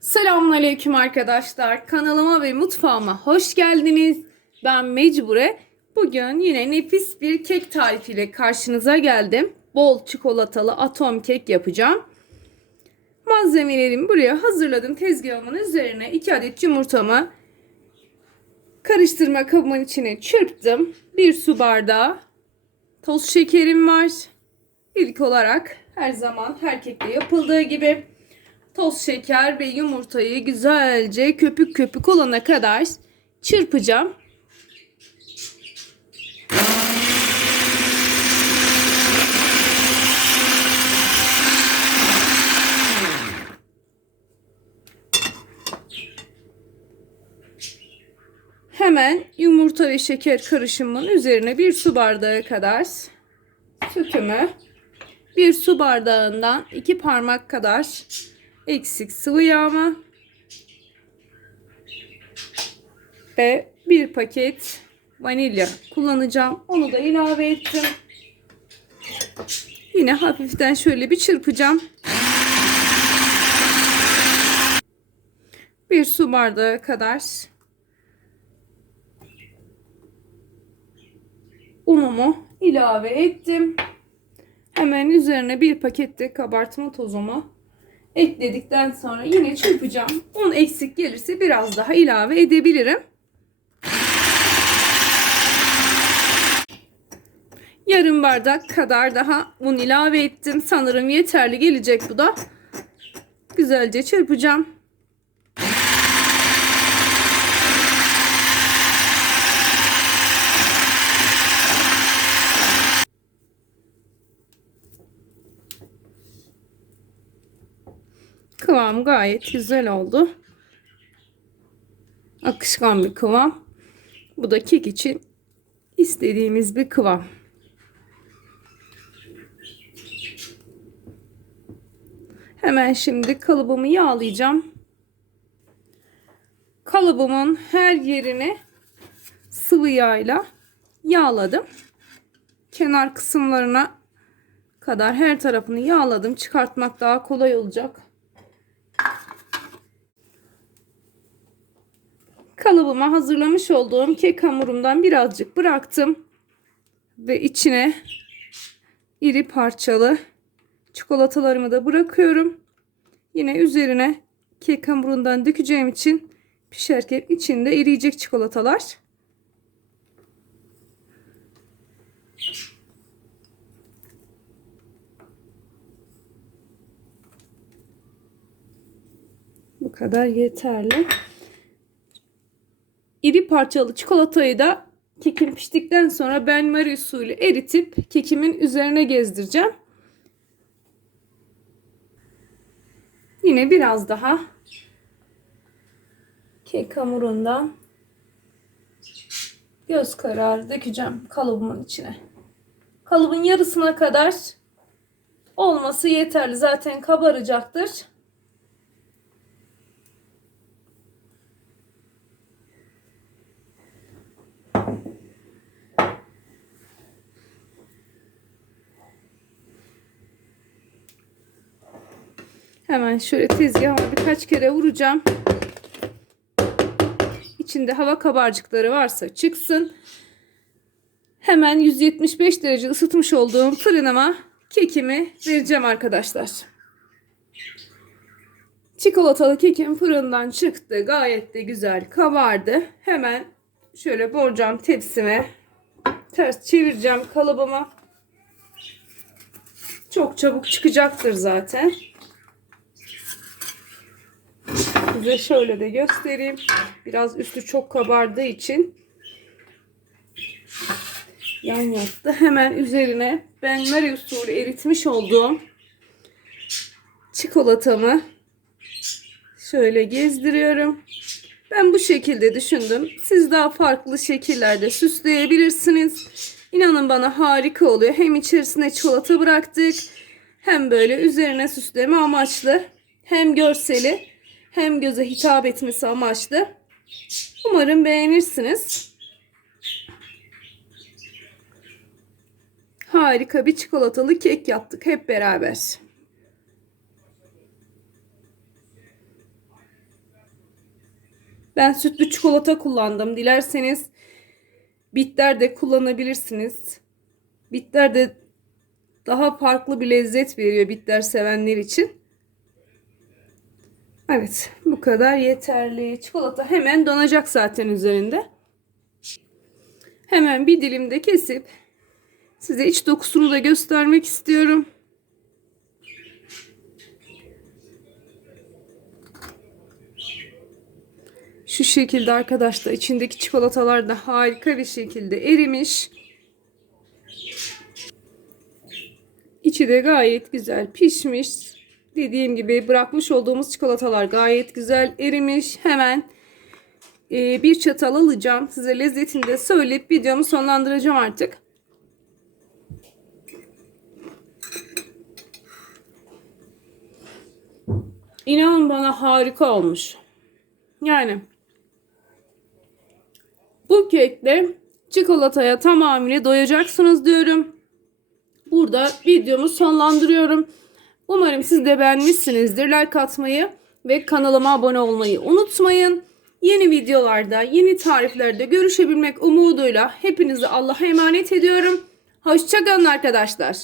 Selamünaleyküm arkadaşlar. Kanalıma ve mutfağıma hoş geldiniz. Ben Mecbure. Bugün yine nefis bir kek tarifiyle karşınıza geldim. Bol çikolatalı atom kek yapacağım. Malzemelerimi buraya hazırladım. Tezgahımın üzerine 2 adet yumurtamı karıştırma kabımın içine çırptım. 1 su bardağı toz şekerim var. İlk olarak her zaman her kekte yapıldığı gibi toz şeker ve yumurtayı güzelce köpük köpük olana kadar çırpacağım. Hemen yumurta ve şeker karışımının üzerine bir su bardağı kadar sütümü bir su bardağından iki parmak kadar eksik sıvı yağımı ve bir paket vanilya kullanacağım. Onu da ilave ettim. Yine hafiften şöyle bir çırpacağım. Bir su bardağı kadar unumu ilave ettim. Hemen üzerine bir pakette kabartma tozumu ekledikten sonra yine çırpacağım. Un eksik gelirse biraz daha ilave edebilirim. Yarım bardak kadar daha un ilave ettim. Sanırım yeterli gelecek bu da. Güzelce çırpacağım. Kıvam gayet güzel oldu. Akışkan bir kıvam. Bu da kek için istediğimiz bir kıvam. Hemen şimdi kalıbımı yağlayacağım. Kalıbımın her yerini sıvı yağla yağladım. Kenar kısımlarına kadar her tarafını yağladım. Çıkartmak daha kolay olacak. Kalıbıma hazırlamış olduğum kek hamurumdan birazcık bıraktım. Ve içine iri parçalı çikolatalarımı da bırakıyorum. Yine üzerine kek hamurundan dökeceğim için pişerken içinde eriyecek çikolatalar. Bu kadar yeterli. İri parçalı çikolatayı da kekim piştikten sonra ben mari usulü eritip kekimin üzerine gezdireceğim. Yine biraz daha kek hamurundan göz kararı dökeceğim kalıbımın içine. Kalıbın yarısına kadar olması yeterli. Zaten kabaracaktır. Hemen şöyle tezgahıma birkaç kere vuracağım. İçinde hava kabarcıkları varsa çıksın. Hemen 175 derece ısıtmış olduğum fırınıma kekimi vereceğim arkadaşlar. Çikolatalı kekim fırından çıktı. Gayet de güzel kabardı. Hemen şöyle borcam tepsime ters çevireceğim kalıbımı. Çok çabuk çıkacaktır zaten. Size şöyle de göstereyim. Biraz üstü çok kabardığı için yan yattı. Hemen üzerine ben Mary usulü eritmiş olduğum çikolatamı şöyle gezdiriyorum. Ben bu şekilde düşündüm. Siz daha farklı şekillerde süsleyebilirsiniz. İnanın bana harika oluyor. Hem içerisine çikolata bıraktık. Hem böyle üzerine süsleme amaçlı. Hem görseli hem göze hitap etmesi amaçlı. Umarım beğenirsiniz. Harika bir çikolatalı kek yaptık hep beraber. Ben sütlü çikolata kullandım. Dilerseniz bitter de kullanabilirsiniz. Bitter de daha farklı bir lezzet veriyor bitter sevenler için. Evet, bu kadar yeterli. Çikolata hemen donacak zaten üzerinde. Hemen bir dilim de kesip size iç dokusunu da göstermek istiyorum. Şu şekilde arkadaşlar içindeki çikolatalar da harika bir şekilde erimiş. İçi de gayet güzel pişmiş. Dediğim gibi bırakmış olduğumuz çikolatalar gayet güzel erimiş. Hemen e, bir çatal alacağım. Size lezzetini de söyleyip videomu sonlandıracağım artık. İnanın bana harika olmuş. Yani bu kekle çikolataya tamamıyla doyacaksınız diyorum. Burada videomu sonlandırıyorum. Umarım siz de beğenmişsinizdir. Like atmayı ve kanalıma abone olmayı unutmayın. Yeni videolarda, yeni tariflerde görüşebilmek umuduyla hepinizi Allah'a emanet ediyorum. Hoşçakalın arkadaşlar.